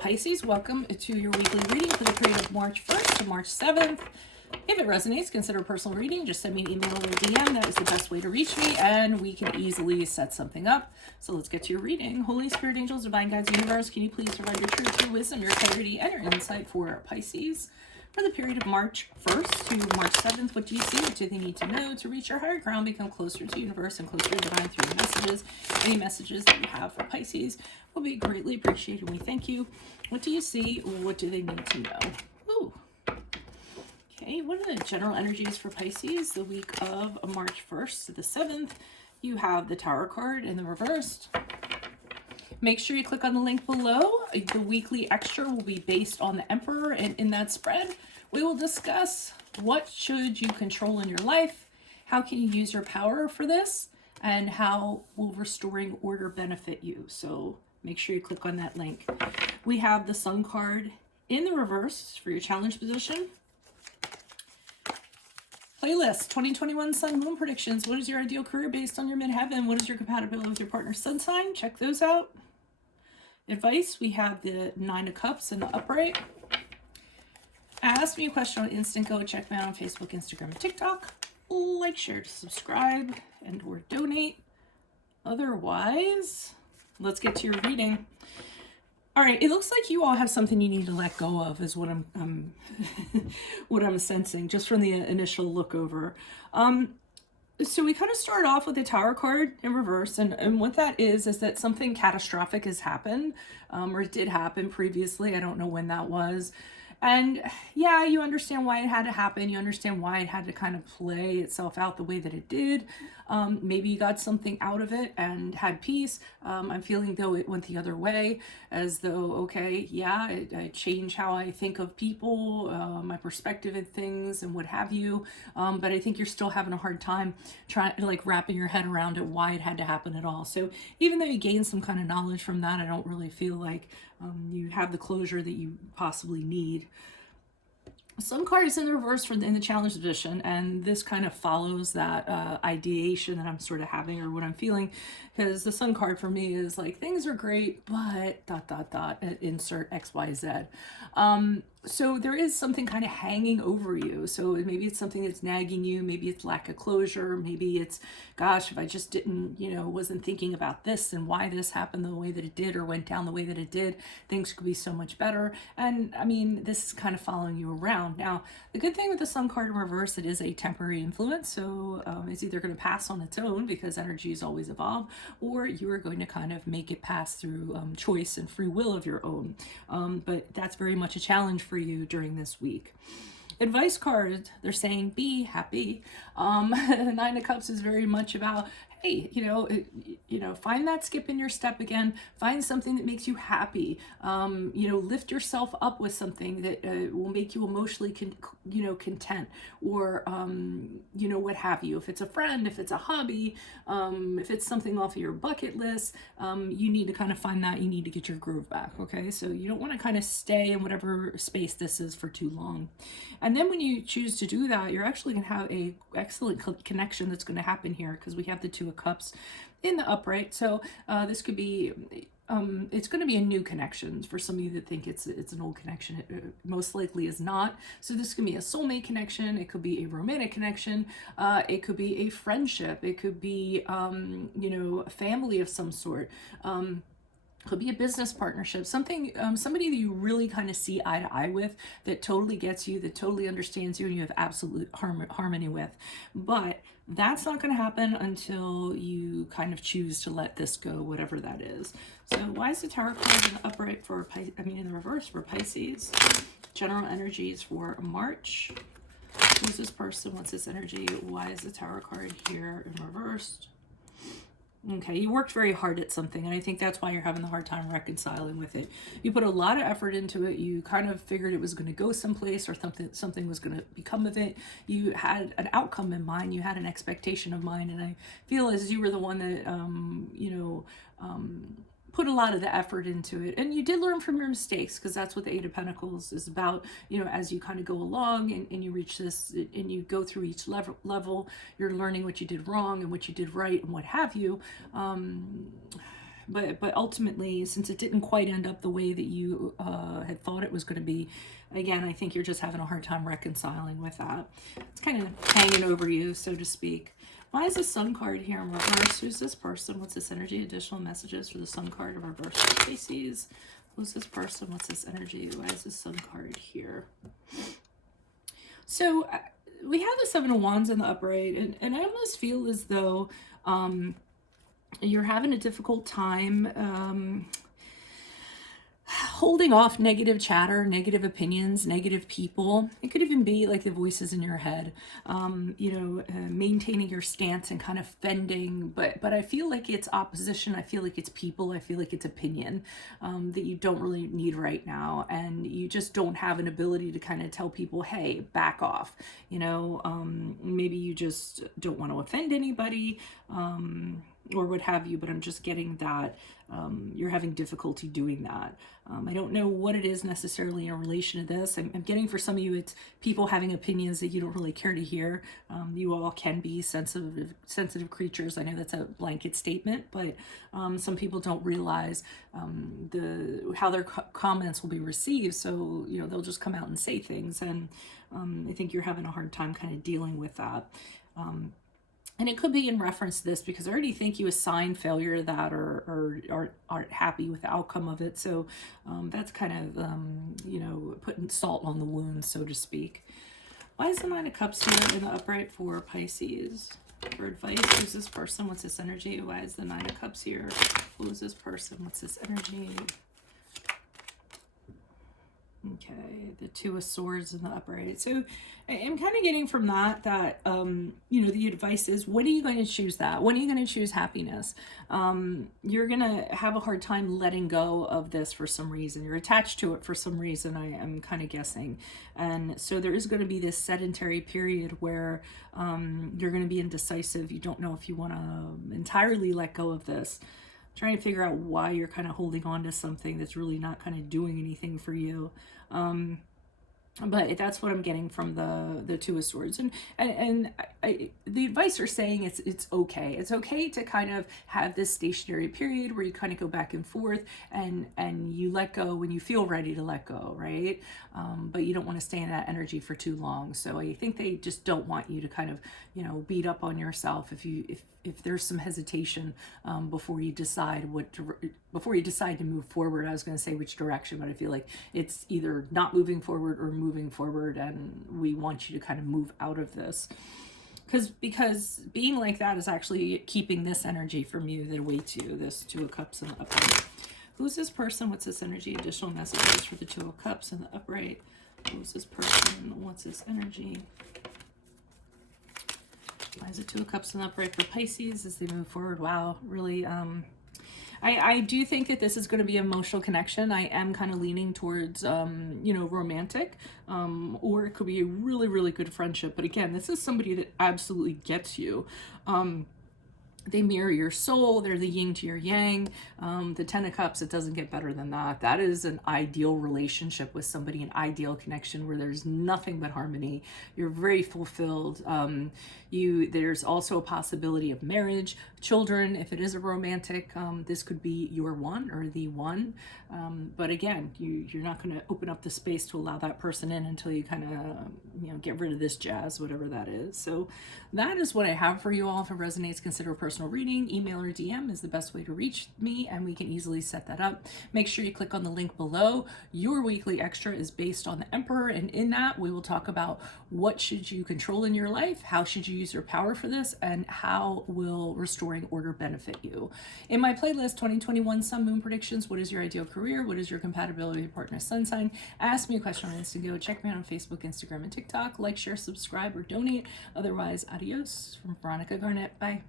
Pisces, welcome to your weekly reading for the period of March 1st to March 7th. If it resonates, consider a personal reading. Just send me an email or DM. That is the best way to reach me, and we can easily set something up. So let's get to your reading. Holy Spirit, angels, divine guides, universe, can you please provide your truth, your wisdom, your clarity, and your insight for Pisces for the period of March 1st to March 7th? What do you see? What do they need to know to reach your higher ground, become closer to universe, and closer to divine through your messages? Any messages that you have for Pisces will be greatly appreciated. We thank you. What do you see? What do they need to know? Ooh. Okay, what are the general energies for Pisces the week of March 1st to the 7th? You have the Tower card in the reversed. Make sure you click on the link below. The weekly extra will be based on the Emperor, and in that spread, we will discuss what should you control in your life, how can you use your power for this, and how will restoring order benefit you. So make sure you click on that link. We have the Sun card in the reverse for your challenge position. Playlist 2021 Sun Moon predictions. What is your ideal career based on your midheaven? What is your compatibility with your partner's sun sign? Check those out. Advice, we have the Nine of Cups in the upright. Ask me a question on Instant Go. Check me out on Facebook, Instagram, and TikTok. Like, share, subscribe, and or donate. Otherwise, let's get to your reading. All right, it looks like you all have something you need to let go of, is what I'm what I'm sensing just from the initial look over. So we kind of start off with the Tower card in reverse, and what that is that something catastrophic has happened, or it did happen previously. I don't know when that was. And yeah, you understand why it had to happen. You understand why it had to kind of play itself out the way that it did. Maybe you got something out of it and had peace. I'm feeling though it went the other way, as though, okay, yeah, I changed how I think of people, my perspective of things and what have you. But I think you're still having a hard time trying, like, wrapping your head around it, why it had to happen at all. So even though you gain some kind of knowledge from that, I don't really feel like you have the closure that you possibly need. Sun card is in the reverse in the challenge position, and this kind of follows that ideation that I'm sort of having, or what I'm feeling, because the Sun card for me is like, things are great, but ... insert XYZ. So there is something kind of hanging over you. So maybe it's something that's nagging you. Maybe it's lack of closure. Maybe it's, gosh, if I just didn't, wasn't thinking about this and why this happened the way that it did, or went down the way that it did, things could be so much better. And I mean, this is kind of following you around. Now, the good thing with the Sun card in reverse, it is a temporary influence. So it's either going to pass on its own, because energies always evolve, or you are going to kind of make it pass through choice and free will of your own. But that's very much a challenge for you during this week. Advice card, they're saying be happy. The Nine of Cups is very much about, hey, find that skip in your step again. Find something that makes you happy. Lift yourself up with something that will make you emotionally, content, or what have you. If it's a friend, if it's a hobby, if it's something off of your bucket list, you need to kind of find that. You need to get your groove back. Okay, so you don't want to kind of stay in whatever space this is for too long. And then when you choose to do that, you're actually going to have a excellent connection that's going to happen here, because we have the Two of Cups in the upright. So this could be, it's going to be a new connection. For some of you that think it's an old connection, it most likely is not. So this can be a soulmate connection. It could be a romantic connection. It could be a friendship. It could be, a family of some sort. Could be a business partnership, something, somebody that you really kind of see eye to eye with, that totally gets you, that totally understands you, and you have absolute harmony with. But that's not going to happen until you kind of choose to let this go, whatever that is. So why is the Tower card in the upright for in the reverse for Pisces? General energies for March. Who's this person? What's this energy? Why is the Tower card here in reversed? Okay, you worked very hard at something, and I think that's why you're having the hard time reconciling with it. You put a lot of effort into it. You kind of figured it was going to go someplace, or something was going to become of it. You had an outcome in mind. You had an expectation of mind, and I feel as you were the one that, put a lot of the effort into it, and you did learn from your mistakes, because that's what the Eight of Pentacles is about. As you kind of go along and you reach this, and you go through each level, you're learning what you did wrong and what you did right and what have you. but ultimately, since it didn't quite end up the way that you had thought it was going to be, again, I think you're just having a hard time reconciling with that. It's kind of hanging over you, so to speak. Why is the Sun card here in reverse? Who's this person? What's this energy? Additional messages for the Sun card in reverse for Pisces. Who's this person? What's this energy? Why is the Sun card here? So we have the Seven of Wands in the upright, and I almost feel as though you're having a difficult time holding off negative chatter, negative opinions, negative people. It could even be like the voices in your head, maintaining your stance and kind of fending. But I feel like it's opposition. I feel like it's people. I feel like it's opinion that you don't really need right now. And you just don't have an ability to kind of tell people, hey, back off. Maybe you just don't want to offend anybody. Or what have you, but I'm just getting that you're having difficulty doing that. I don't know what it is necessarily in relation to this. I'm getting for some of you, it's people having opinions that you don't really care to hear. You all can be sensitive creatures. I know that's a blanket statement, but some people don't realize how their comments will be received. So, they'll just come out and say things. And I think you're having a hard time kind of dealing with that. And it could be in reference to this, because I already think you assign failure to that or aren't happy with the outcome of it. So that's kind of, putting salt on the wound, so to speak. Why is the Nine of Cups here in the upright for Pisces? For advice, who's this person? What's this energy? Why is the Nine of Cups here? Who's this person? What's this energy? Okay, the Two of Swords in the upright. So I'm kind of getting from that the advice is, when are you going to choose that? When are you going to choose happiness? You're going to have a hard time letting go of this for some reason. You're attached to it for some reason, I am kind of guessing. And so there is going to be this sedentary period where you're going to be indecisive. You don't know if you want to entirely let go of this. Trying to figure out why you're kind of holding on to something that's really not kind of doing anything for you. But that's what I'm getting from the Two of Swords. And the advice they're saying it's okay. It's okay to kind of have this stationary period where you kind of go back and forth and you let go when you feel ready to let go, right? But you don't want to stay in that energy for too long. So I think they just don't want you to kind of, beat up on yourself if there's some hesitation before you decide to move forward. I was going to say which direction, but I feel like it's either not moving forward or moving forward, and we want you to kind of move out of this. Because being like that is actually keeping this energy from you that awaits you, this Two of Cups in the upright. Who's this person? What's this energy? Additional messages for the Two of Cups in the upright. Who's this person? What's this energy? Why is it Two of Cups in the upright for Pisces as they move forward? Wow, really, I do think that this is going to be an emotional connection. I am kind of leaning towards, romantic, or it could be a really, really good friendship. But again, this is somebody that absolutely gets you. They mirror your soul. They're the yin to your yang. The Ten of Cups, it doesn't get better than that. That is an ideal relationship with somebody, an ideal connection where there's nothing but harmony. You're very fulfilled. There's also a possibility of marriage, children. If it is a romantic, this could be your one or the one. But again, you're not going to open up the space to allow that person in until you kind of, get rid of this jazz, whatever that is. So that is what I have for you all. If it resonates, consider a personal reading. Email or DM is the best way to reach me, and we can easily set that up. Make sure you click on the link below. Your weekly extra is based on the Emperor, and in that we will talk about what should you control in your life, how should you use your power for this, and how will restoring order benefit you. In my playlist, 2021 Sun Moon Predictions, what is your ideal career? What is your compatibility with partner sun sign? Ask me a question on Instagram. Check me out on Facebook, Instagram, and TikTok. Like, share, subscribe, or donate. Otherwise, adios from Veronica Garnett. Bye.